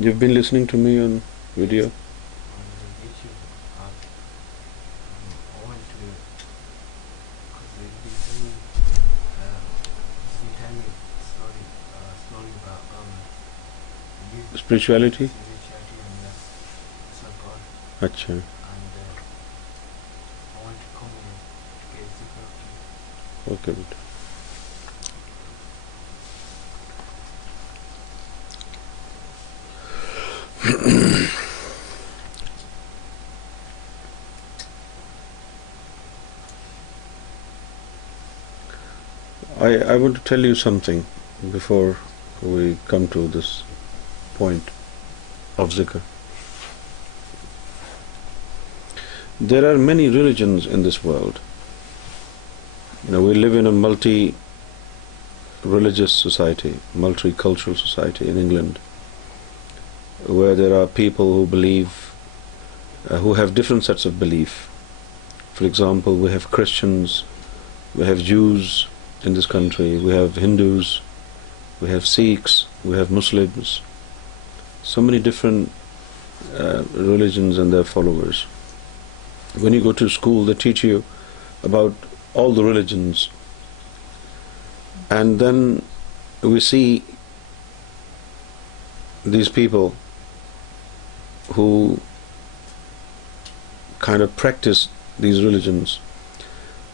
You've been listening to me on video? On YouTube, I want to, because he's been telling me slowly about Spirituality? spirituality and the Son of God, Acha. and I want to come and get a zikr of you. Okay, beta. I want to tell you something before we come to this point of zikr. There are many religions in this world. We live in a multi-religious society, multicultural society in England, where there are people who believe, who have different sets of belief. For example, we have Christians, we have Jews in this country, we have Hindus, we have Sikhs, we have Muslims, so many different religions and their followers. When you go to school, they teach you about all the religions, and then we see these people who kind of practice these religions.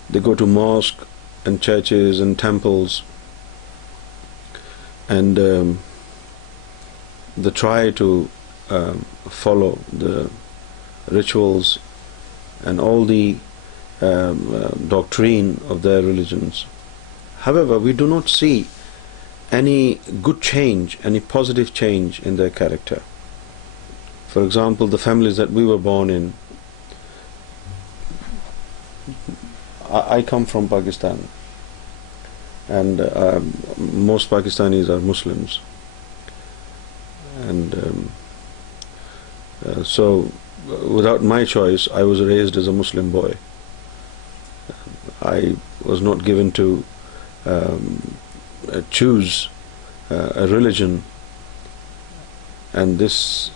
They go to mosques and churches and temples, and they try to follow the rituals and all the doctrine of their religions. However, we do not see any good change, any positive change in their character. For example, the families that we were born in, I come from Pakistan, and most Pakistanis are Muslims, and so without my choice, I was raised as a Muslim boy. I was not given to choose a religion, and this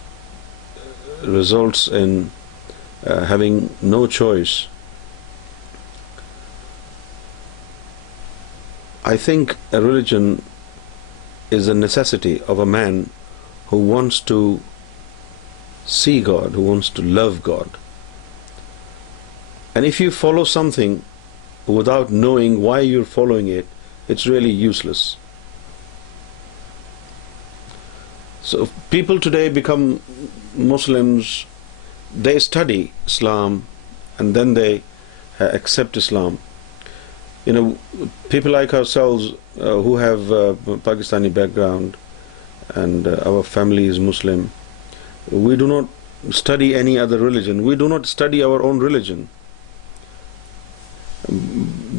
results in having no choice. I think a religion is a necessity of a man who wants to see God, who wants to love God. And if you follow something without knowing why you're following it, it's really useless. So people today become Muslims, they study Islam and then they accept Islam. People like ourselves who have Pakistani background and our family is Muslim, we do not study any other religion. We do not study our own religion.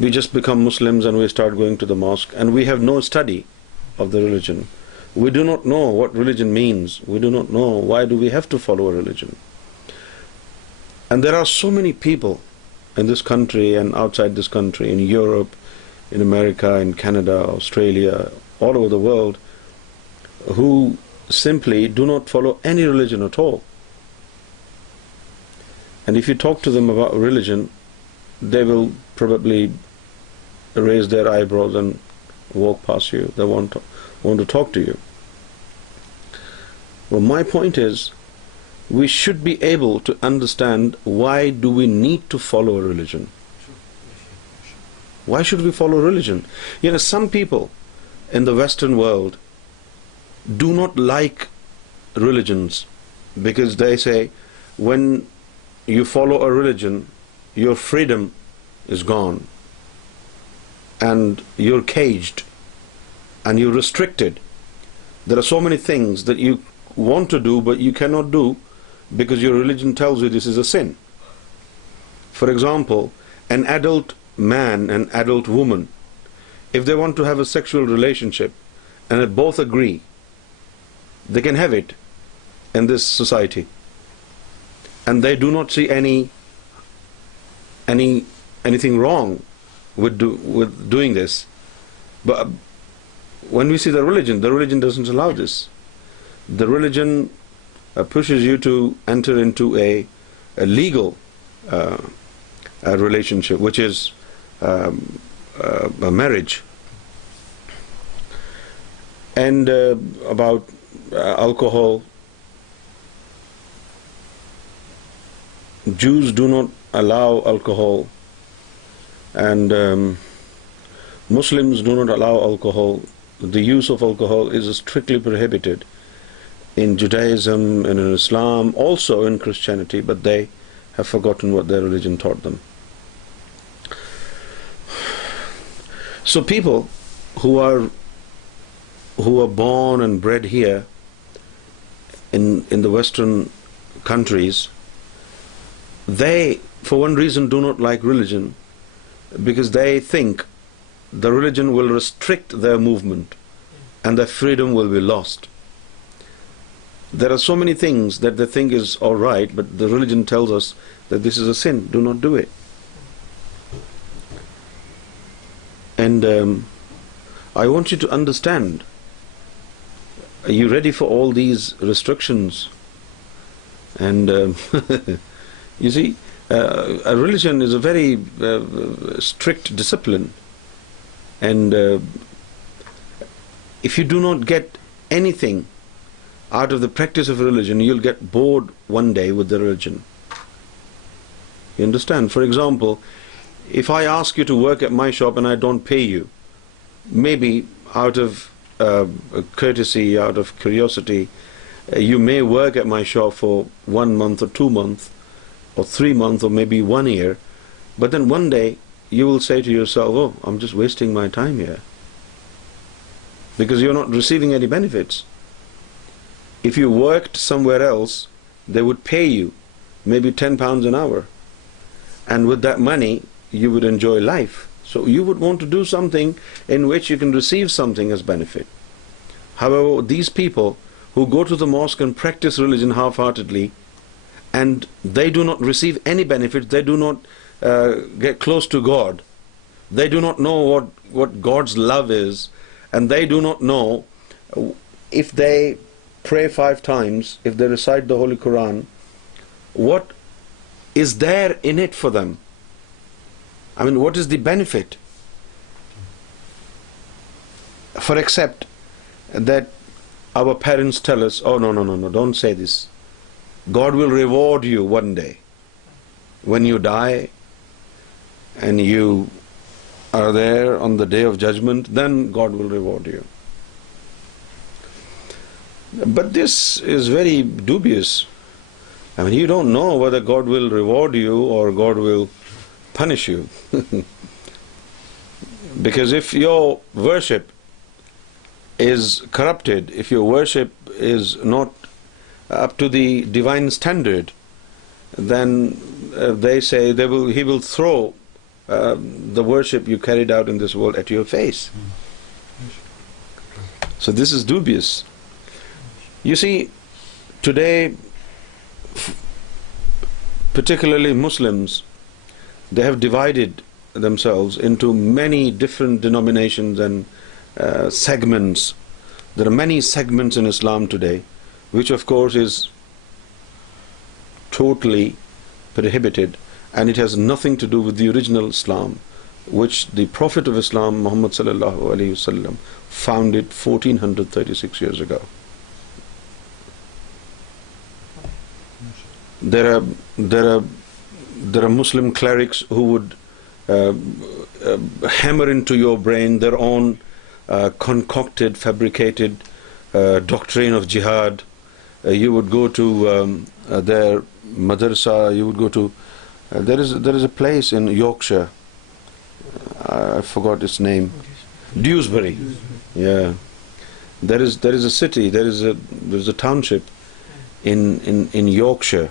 We just become Muslims and we start going to the mosque, and we have no study of the religion. We do not know what religion means. We do not know why do we have to follow a religion. And there are so many people in this country and outside this country, in Europe, in America, in Canada, Australia, all over the world, who simply do not follow any religion at all. And if you talk to them about religion, they will probably raise their eyebrows and walk past you. They want to talk to you. Well, my point is, we should be able to understand why do we need to follow a religion. Why should we follow religion? Some people in the Western world do not like religions because they say when you follow a religion, your freedom is gone and you're caged and you're restricted. There are so many things that you want to do but you cannot do because your religion tells you this is a sin. For example, an adult man and adult woman, if they want to have a sexual relationship and they both agree, they can have it in this society, and they do not see anything wrong with doing this. But when we see the religion doesn't allow this. The religion pushes you to enter into a legal a relationship, which is a marriage. And about alcohol, Jews do not allow alcohol, and Muslims do not allow alcohol. The use of alcohol is strictly prohibited in Judaism and in Islam, also in Christianity, but they have forgotten what their religion taught them. So people who are born and bred here in the Western countries, they, for one reason, do not like religion, because they think the religion will restrict their movement and their freedom will be lost. There are so many things that they think is all right, but the religion tells us that this is a sin, do not do it. And I want you to understand, are you ready for all these restrictions? And you see, a religion is a very strict discipline, and if you do not get anything out of the practice of religion, you'll get bored one day with the religion. You understand? For example, if I ask you to work at my shop and I don't pay you, maybe out of courtesy, out of curiosity, you may work at my shop for 1 month or 2 months or 3 months or maybe 1 year, but then one day you will say to yourself, oh, I'm just wasting my time here, because you're not receiving any benefits. If you worked somewhere else, they would pay you maybe £10 an hour, and with that money you would enjoy life. So you would want to do something in which you can receive something as benefit. However, these people who go to the mosque and practice religion half-heartedly, and they do not receive any benefits, they do not get close to God, they do not know what God's love is, and they do not know, if they pray 5 times, if they recite the Holy Quran, what is there in it for them? I mean, what is the benefit? For except that our parents tell us, oh, no, don't say this. God will reward you one day. When you die and you are there on the day of judgment, then God will reward you. But this is very dubious. I mean, you don't know whether God will reward you or God will punish you. Because if your worship is corrupted, if your worship is not up to the divine standard, then they say he will throw the worship you carried out in this world at your face. So this is dubious. You see, today, particularly Muslims, they have divided themselves into many different denominations and segments. There are many segments in Islam today, which of course is totally prohibited, and it has nothing to do with the original Islam, which the Prophet of Islam, Muhammad sallallahu alaihi wasallam, founded 1436 years ago. There are Muslim clerics who would hammer into your brain their own concocted, fabricated doctrine of jihad. You would go to their madrasa. You would go to there is a place in Yorkshire. I forgot its name. Dewsbury. Yeah, there is a city. There is a township in Yorkshire,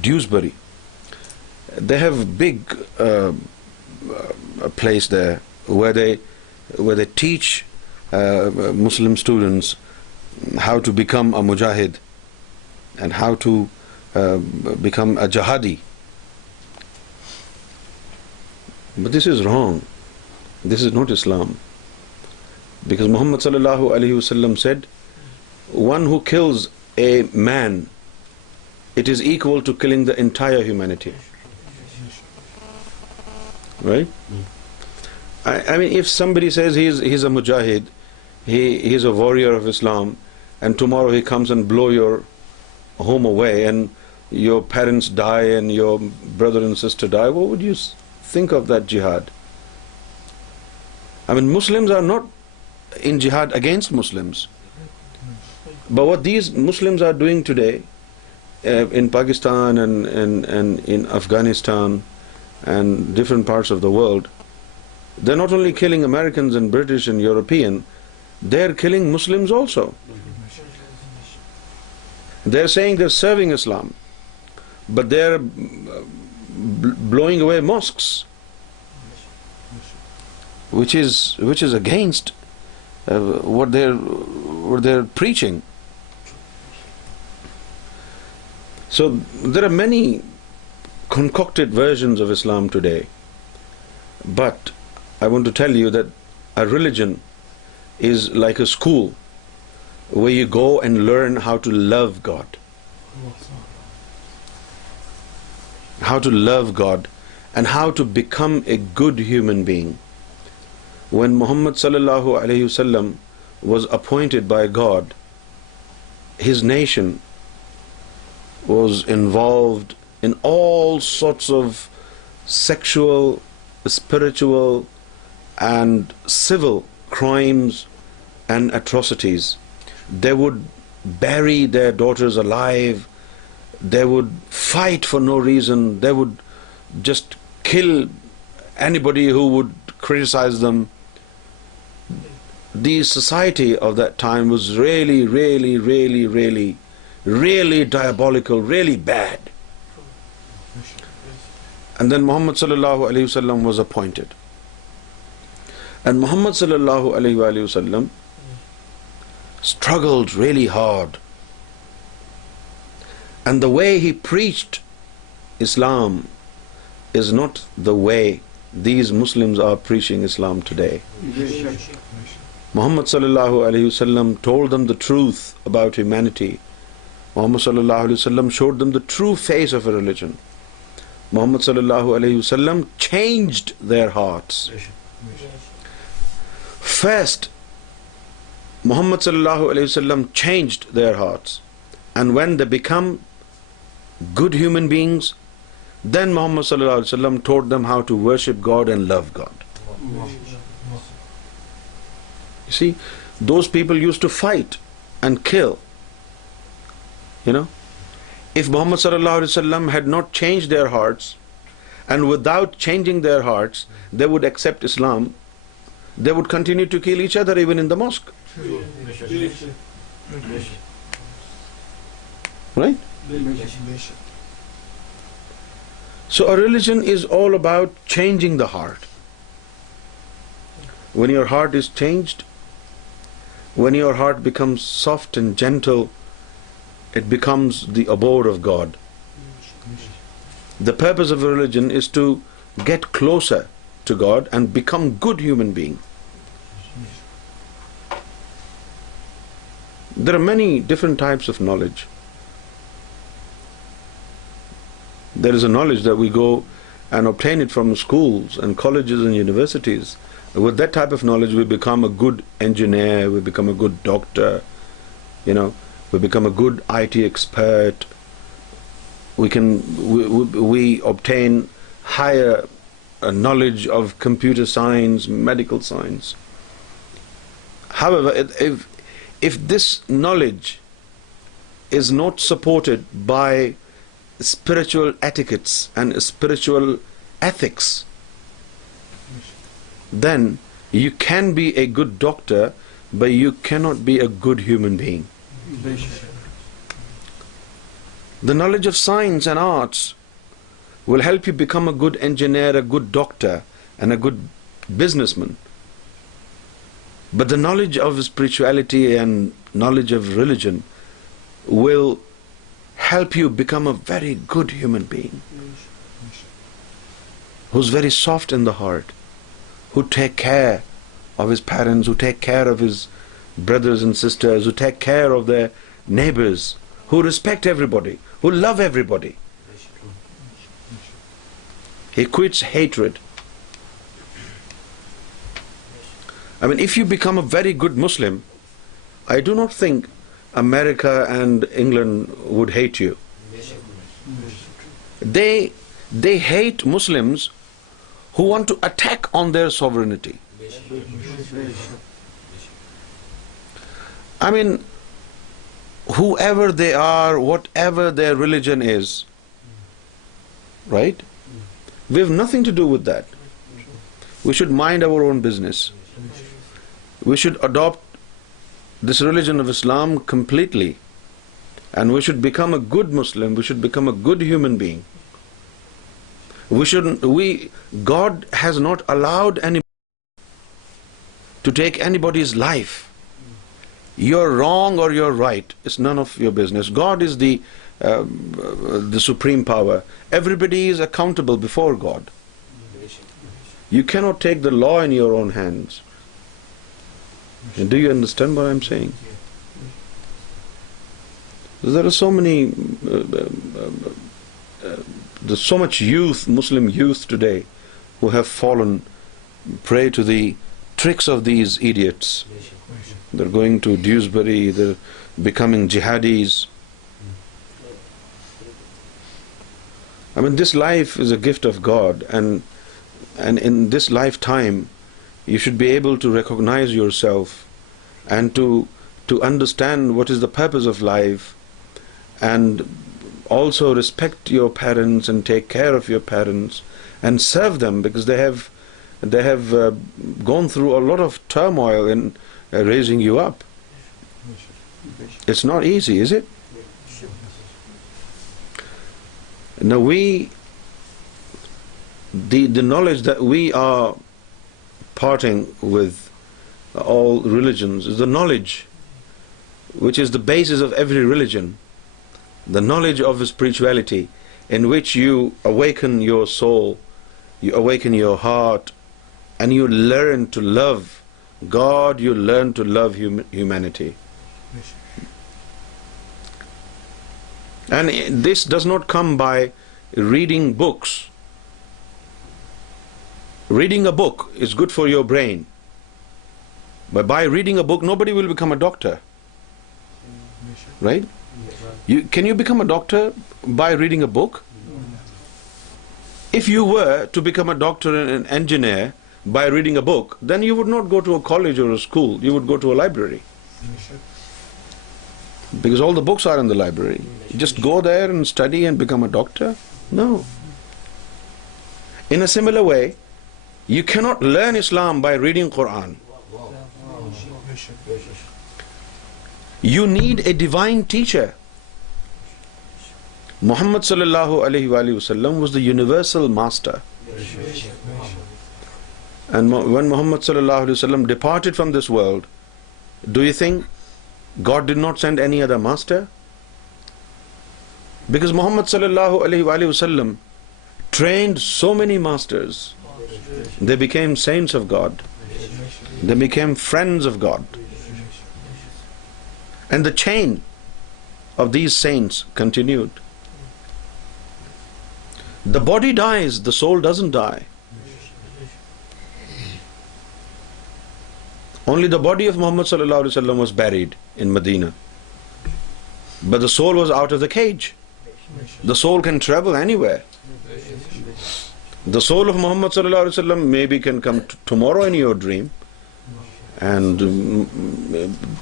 Dewsbury. They have big a place there where they teach Muslim students how to become a mujahid and how to become a jihadi. But this is wrong. This is not Islam. Because Muhammad sallallahu alaihi wasallam said, one who kills a man it is equal to killing the entire humanity. Right? I mean, if somebody says he's a mujahid, he's a warrior of Islam, and tomorrow he comes and blow your home away, and your parents die and your brother and sister die, what would you think of that jihad? I mean, Muslims are not in jihad against Muslims. But what these Muslims are doing today in Pakistan and in Afghanistan and different parts of the world, they're not only killing Americans and British and European, they're killing Muslims also. They're saying they're serving Islam, but they're blowing away mosques, which is against what they're preaching. So there are many concocted versions of Islam today, but I want to tell you that a religion is like a school where you go and learn how to love God. How to love God and how to become a good human being. When Muhammad sallallahu alayhi wasallam was appointed by God, his nation was involved in all sorts of sexual, spiritual, and civil crimes and atrocities. They would bury their daughters alive. They would fight for no reason. They would just kill anybody who would criticize them. The society of that time was really, really, really, really, really diabolical, really bad. And then Muhammad sallallahu alayhi wasallam was appointed. And Muhammad sallallahu alayhi wasallam struggled really hard. And the way he preached Islam is not the way these Muslims are preaching Islam today. Muhammad sallallahu alayhi wasallam told them the truth about humanity. Muhammad sallallahu alayhi wasallam showed them the true face of a religion. Muhammad sallallahu alayhi wasallam changed their hearts. First, Muhammad sallallahu alayhi wasallam changed their hearts, and when they become good human beings, then Muhammad sallallahu alayhi wasallam taught them how to worship God and love God. You see, those people used to fight and kill. If Muhammad sallallahu alaihi wasallam had not changed their hearts, and without changing their hearts, they would accept Islam, they would continue to kill each other even in the mosque. Right? So a religion is all about changing the heart. When your heart is changed, when your heart becomes soft and gentle, it becomes the abode of God. The purpose of a religion is to get closer to God and become good human being. There are many different types of knowledge. There is a knowledge that we go and obtain it from schools and colleges and universities. With that type of knowledge, we become a good engineer, we become a good doctor, we become a good IT expert. We obtain higher knowledge of computer science, medical science. However, if this knowledge is not supported by spiritual etiquettes and spiritual ethics, then you can be a good doctor, but you cannot be a good human being. The knowledge of science and arts will help you become a good engineer, a good doctor, and a good businessman. But the knowledge of spirituality and knowledge of religion will help you become a very good human being, who's very soft in the heart, who take care of his parents, who take care of his brothers and sisters, who take care of their neighbors, who respect everybody, who love everybody. He quits hatred. I mean, if you become a very good Muslim, I do not think America and England would hate you. They hate Muslims who want to attack on their sovereignty. I mean, whoever they are, whatever their religion is, right? We have nothing to do with that. We should mind our own business. We should adopt this religion of Islam completely, and we should become a good Muslim. We should become a good human being. God has not allowed anybody to take anybody's life. You're wrong or you're right, it's none of your business. God is the supreme power. Everybody is accountable before God. You cannot take the law in your own hands. Do you understand what I'm saying? There are so many, there's so much youth, Muslim youth today, who have fallen prey to the tricks of these idiots. They're going to Dewsbury, they're becoming jihadis. I mean, this life is a gift of God, and in this lifetime, you should be able to recognize yourself and to understand what is the purpose of life, and also respect your parents and take care of your parents and serve them, because they have gone through a lot of turmoil in raising you up. It's not easy, is it? Now the knowledge that we are parting with all religions is the knowledge which is the basis of every religion, the knowledge of spirituality, in which you awaken your soul, you awaken your heart, and you learn to love God, you learn to love humanity. And this does not come by reading books. Reading a book is good for your brain, but by reading a book, nobody will become a doctor, right? Can you become a doctor by reading a book? If you were to become a doctor and an engineer by reading a book, then you would not go to a college or a school, you would go to a library. Because all the books are in the library. You just go there and study and become a doctor? No. In a similar way, you cannot learn Islam by reading Quran. You need a divine teacher. Muhammad sallallahu alaihi wasallam was the universal master. And when Muhammad sallallahu alaihi wasallam departed from this world, do you think God did not send any other master? Because Muhammad sallallahu alaihi wasallam trained so many masters. They became saints of God. They became friends of God. And the chain of these saints continued. The body dies, the soul doesn't die. Only the body of Muhammad sallallahu alaihi wasallam was buried in Medina, but the soul was out of the cage. The soul can travel anywhere. The soul of Muhammad sallallahu alaihi wasallam maybe can come tomorrow in your dream, and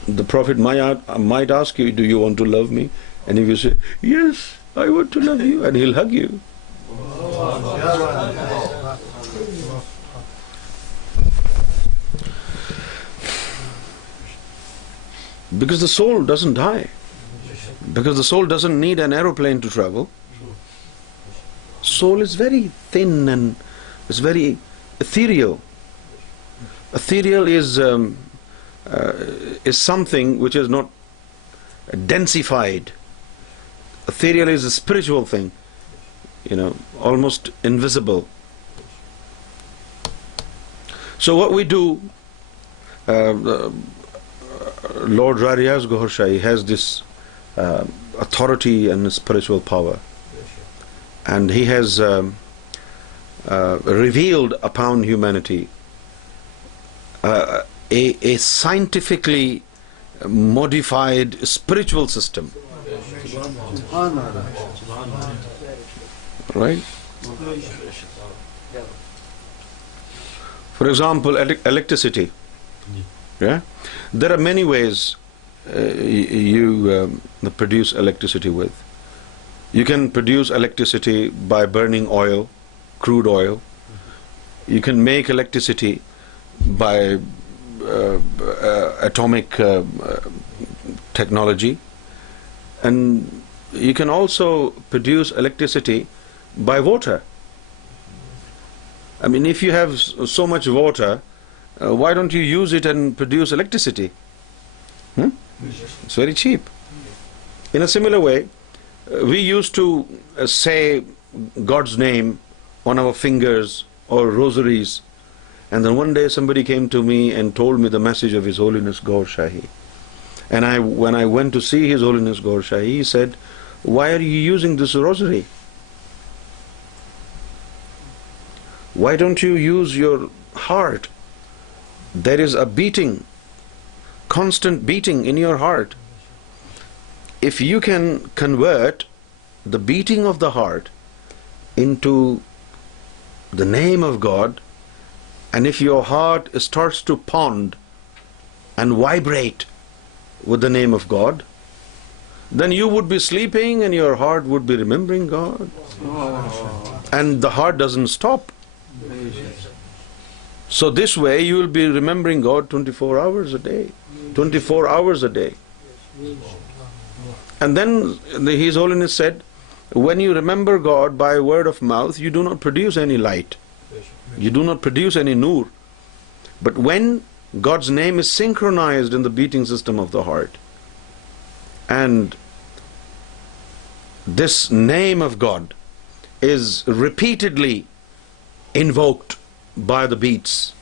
the Prophet might ask you, "Do you want to love me?" And if you say, "Yes, I want to love you," and he'll hug you. Because the soul doesn't die. Because the soul doesn't need an aeroplane to travel. Soul is very thin and it's very ethereal. Ethereal is something which is not densified. Ethereal is a spiritual thing, almost invisible. So what we do, Lord Rariaz Gohar has this authority and spiritual power, and He has revealed upon humanity a scientifically modified spiritual system, right? For example, electricity. Yeah, there are many ways you produce electricity with. You can produce electricity by burning oil, crude oil. You can make electricity by atomic technology, and you can also produce electricity by water. I mean, if you have so much water, why don't you use it and produce electricity? It's very cheap. In a similar way, we used to say God's name on our fingers or rosaries, and then one day somebody came to me and told me the message of His Holiness Gohar Shahi. And when I went to see His Holiness Gohar Shahi, he said, "Why are you using this rosary? Why don't you use your heart? There is a beating, constant beating in your heart. If you can convert the beating of the heart into the name of God, and if your heart starts to pound and vibrate with the name of God, then you would be sleeping and your heart would be remembering God. And the heart doesn't stop. So this way you will be remembering God 24 hours a day. 24 hours a day. And then His Holiness said, when you remember God by word of mouth, you do not produce any light. You do not produce any nur. But when God's name is synchronized in the beating system of the heart, and this name of God is repeatedly invoked by the beats,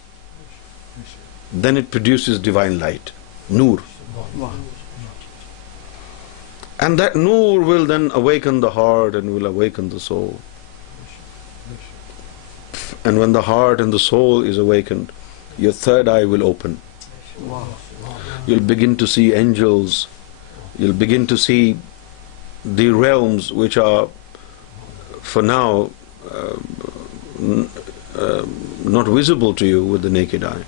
then it produces divine light, nur. And that nur will then awaken the heart and will awaken the soul. And when the heart and the soul is awakened, your third eye will open. You'll begin to see angels. You'll begin to see the realms which are for now not visible to you with the naked eye.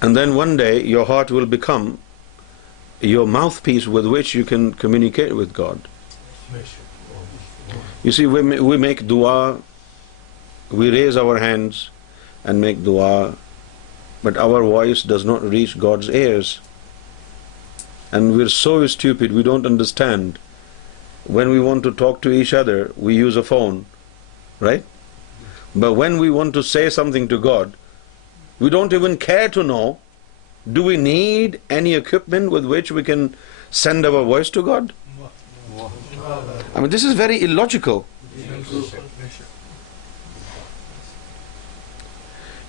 And then one day your heart will become your mouthpiece with which you can communicate with God. You see, we make dua, we raise our hands and make dua, but our voice does not reach God's ears. And we're so stupid, we don't understand. When we want to talk to each other, we use a phone, right? But when we want to say something to God, we don't even care to know, do we need any equipment with which we can send our voice to God? I mean, this is very illogical.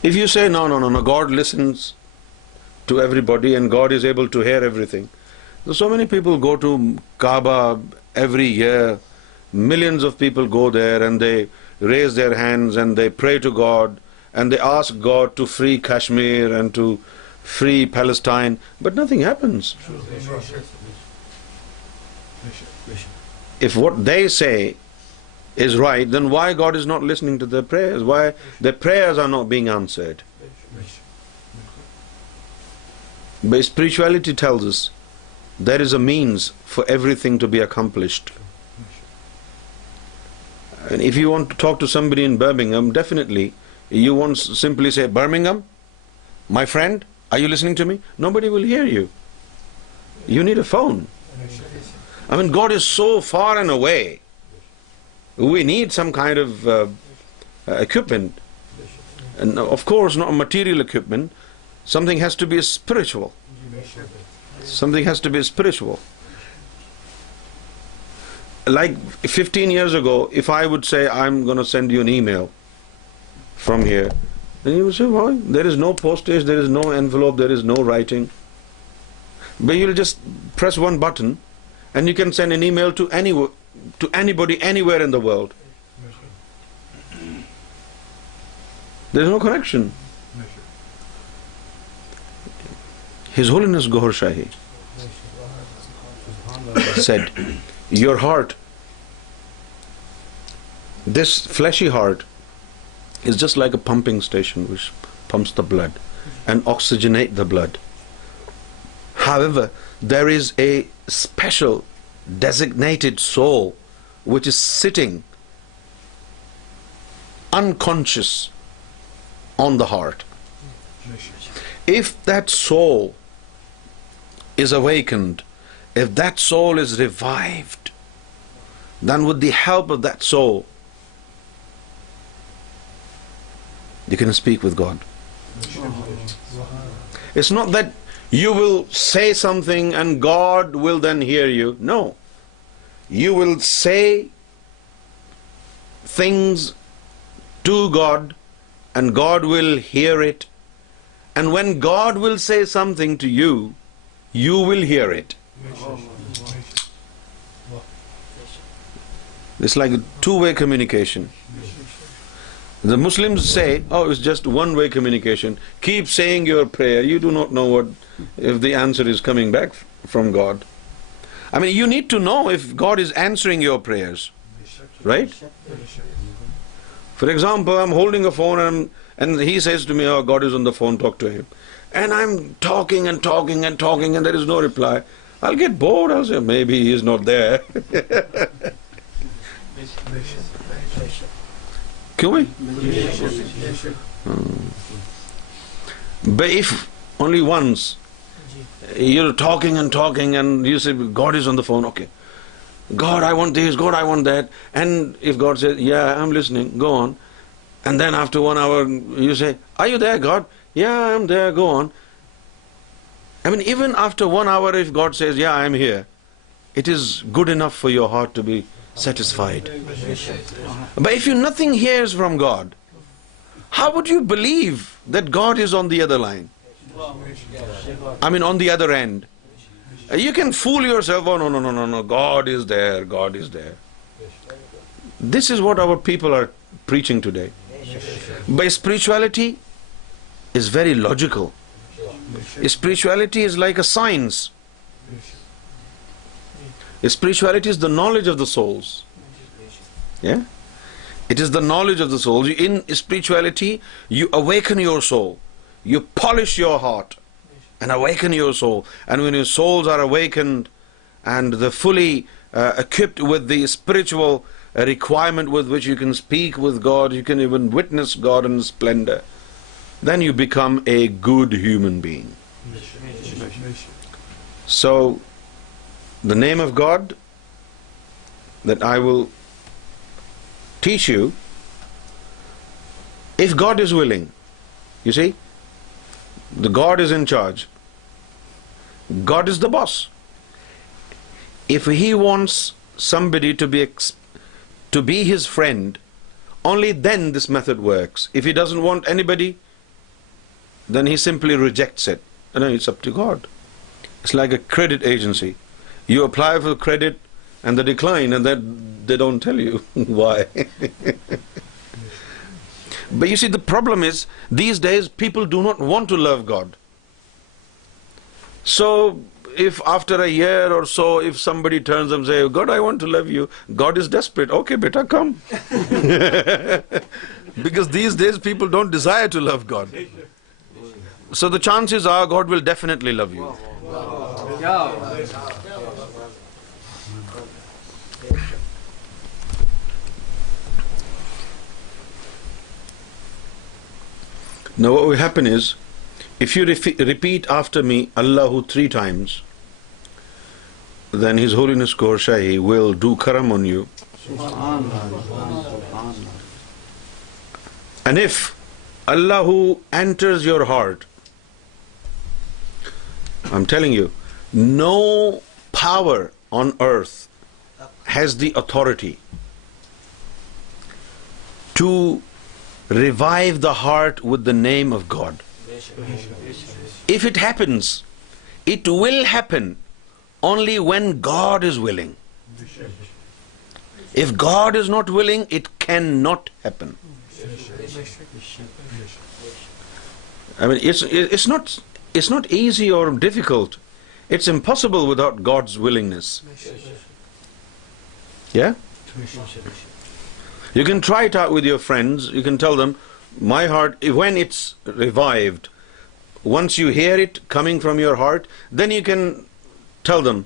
If you say, no, God listens to everybody and God is able to hear everything. So many people go to Kaaba every year. Millions of people go there and they raise their hands and they pray to God and they ask God to free Kashmir and to free Palestine, but nothing happens. If what they say is right, then why God is not listening to their prayers? Why their prayers are not being answered? But spirituality tells us there is a means for everything to be accomplished. And if you want to talk to somebody in Birmingham, definitely you won't simply say, Birmingham, my friend, are you listening to me? Nobody will hear you. You need a phone. I mean, God is so far and away. We need some kind of equipment. And of course, not material equipment. Something has to be spiritual. Something has to be spiritual. Like 15 years ago, if I would say, I'm going to send you an email from here, then you would say, well, there is no postage, there is no envelope, there is no writing. But you'll just press one button and you can send an email to anybody anywhere in the world. There's no connection. His Holiness Gohar Shahi said, your heart, this fleshy heart, is just like a pumping station which pumps the blood and oxygenate the blood. However, there is a special designated soul which is sitting unconscious on the heart. If that soul is awakened, if that soul is revived, then with the help of that soul, you can speak with God. It's not that you will say something and God will then hear you. No. You will say things to God and God will hear it. And when God will say something to you, you will hear it. It's like a two-way communication. The Muslims say, oh, it's just one-way communication. Keep saying your prayer. You do not know if the answer is coming back from God. I mean, you need to know if God is answering your prayers. Right? For example, I'm holding a phone and he says to me, oh, God is on the phone, talk to him. And I'm talking and talking and talking and there is no reply. I'll get bored. I'll say, maybe he is not there. Kyun bhai? But if only once you're talking and talking and you say, God is on the phone, okay. God, I want this, God, I want that. And if God says, yeah, I'm listening, go on. And then after 1 hour, you say, are you there, God? Yeah, I'm there, go on. I mean, even after 1 hour, if God says, yeah, I'm here, it is good enough for your heart to be satisfied. But if you nothing hears from God, how would you believe that God is on the other line? I mean, on the other end. You can fool yourself, oh, no, God is there, God is there. This is what our people are preaching today. But spirituality is very logical. Spirituality is like a science. Spirituality is the knowledge of the souls. Yeah? It is the knowledge of the souls. In spirituality, you awaken your soul. You polish your heart and awaken your soul. And when your souls are awakened and they're fully equipped with the spiritual requirement with which you can speak with God, you can even witness God in splendor, then you become a good human being. So, the name of God that I will teach you, if God is willing, you see, the God is in charge. God is the boss. If He wants somebody to be His friend, only then this method works. If He doesn't want anybody, then He simply rejects it. And then it's up to God. It's like a credit agency. You apply for credit and they decline, and that they don't tell you why. But you see, the problem is, these days people do not want to love God. So, if after a year or so, if somebody turns and says, God, I want to love you, God is desperate. Okay, beta, come. Because these days people don't desire to love God. So the chances are God will definitely love you. Now what will happen is, if you repeat after me Allahu 3 times, then His Holiness Gohar Shahi will do karam on you. And if Allahu enters your heart, I'm telling you, no power on earth has the authority to revive the heart with the name of God. If it happens, it will happen only when God is willing. If God is not willing, it cannot happen. I mean, it's not easy or difficult. It's impossible without God's willingness. Yeah? You can try it out with your friends. You can tell them, my heart, when it's revived, once you hear it coming from your heart, then you can tell them,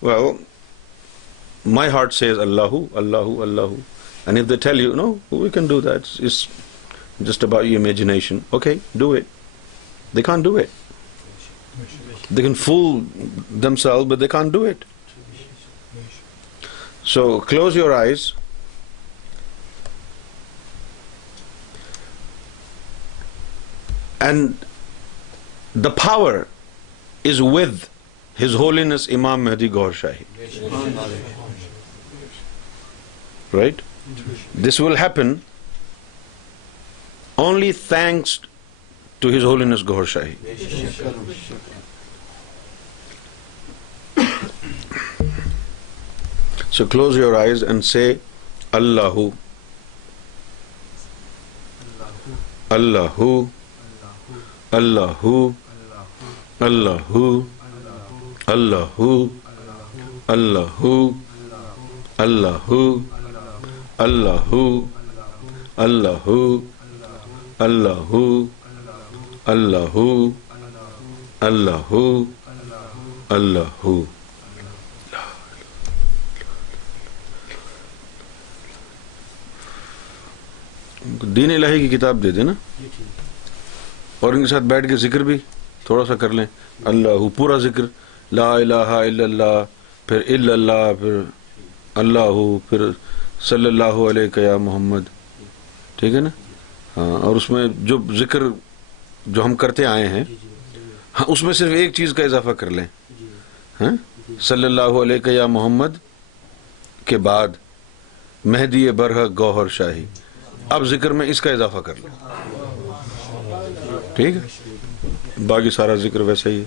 well, my heart says Allahu, Allahu, Allahu. And if they tell you, no, we can do that, it's just about your imagination. Okay, do it. They can't do it. They can fool themselves, but they can't do it. So close your eyes. And the power is with His Holiness Imam Mahdi Gohar Shahi. Right? This will happen only thanks to His Holiness Gohar Shahi. So close your eyes and say Allahu, Allahu, Allahu, Allahu, Allahu, Allahu, Allahu, Allahu, Allahu, Allahu, Allahu, Allahu, Allahu. दीन इलाही की किताब दे देना और इनके साथ बैठ के जिक्र भी थोड़ा सा कर लें. अल्लाहू पूरा जिक्र, ला इलाहा इल्लल्लाह, फिर इल्लल्लाह, फिर अल्लाहू, फिर सल्लल्लाहु अलैहि या मोहम्मद. ठीक है ना? हाँ. और उसमें जो जिक्र जो हम करते आए हैं, हाँ, उसमें सिर्फ एक चीज़ का इजाफा कर लें. हाँ, सल्लल्लाहु अलैहि या मोहम्मद के बाद मेहदी बरह गौहर शाही. अब जिक्र में इसका इजाफा कर लें. ठीक है? बाकी सारा जिक्र वैसा ही है.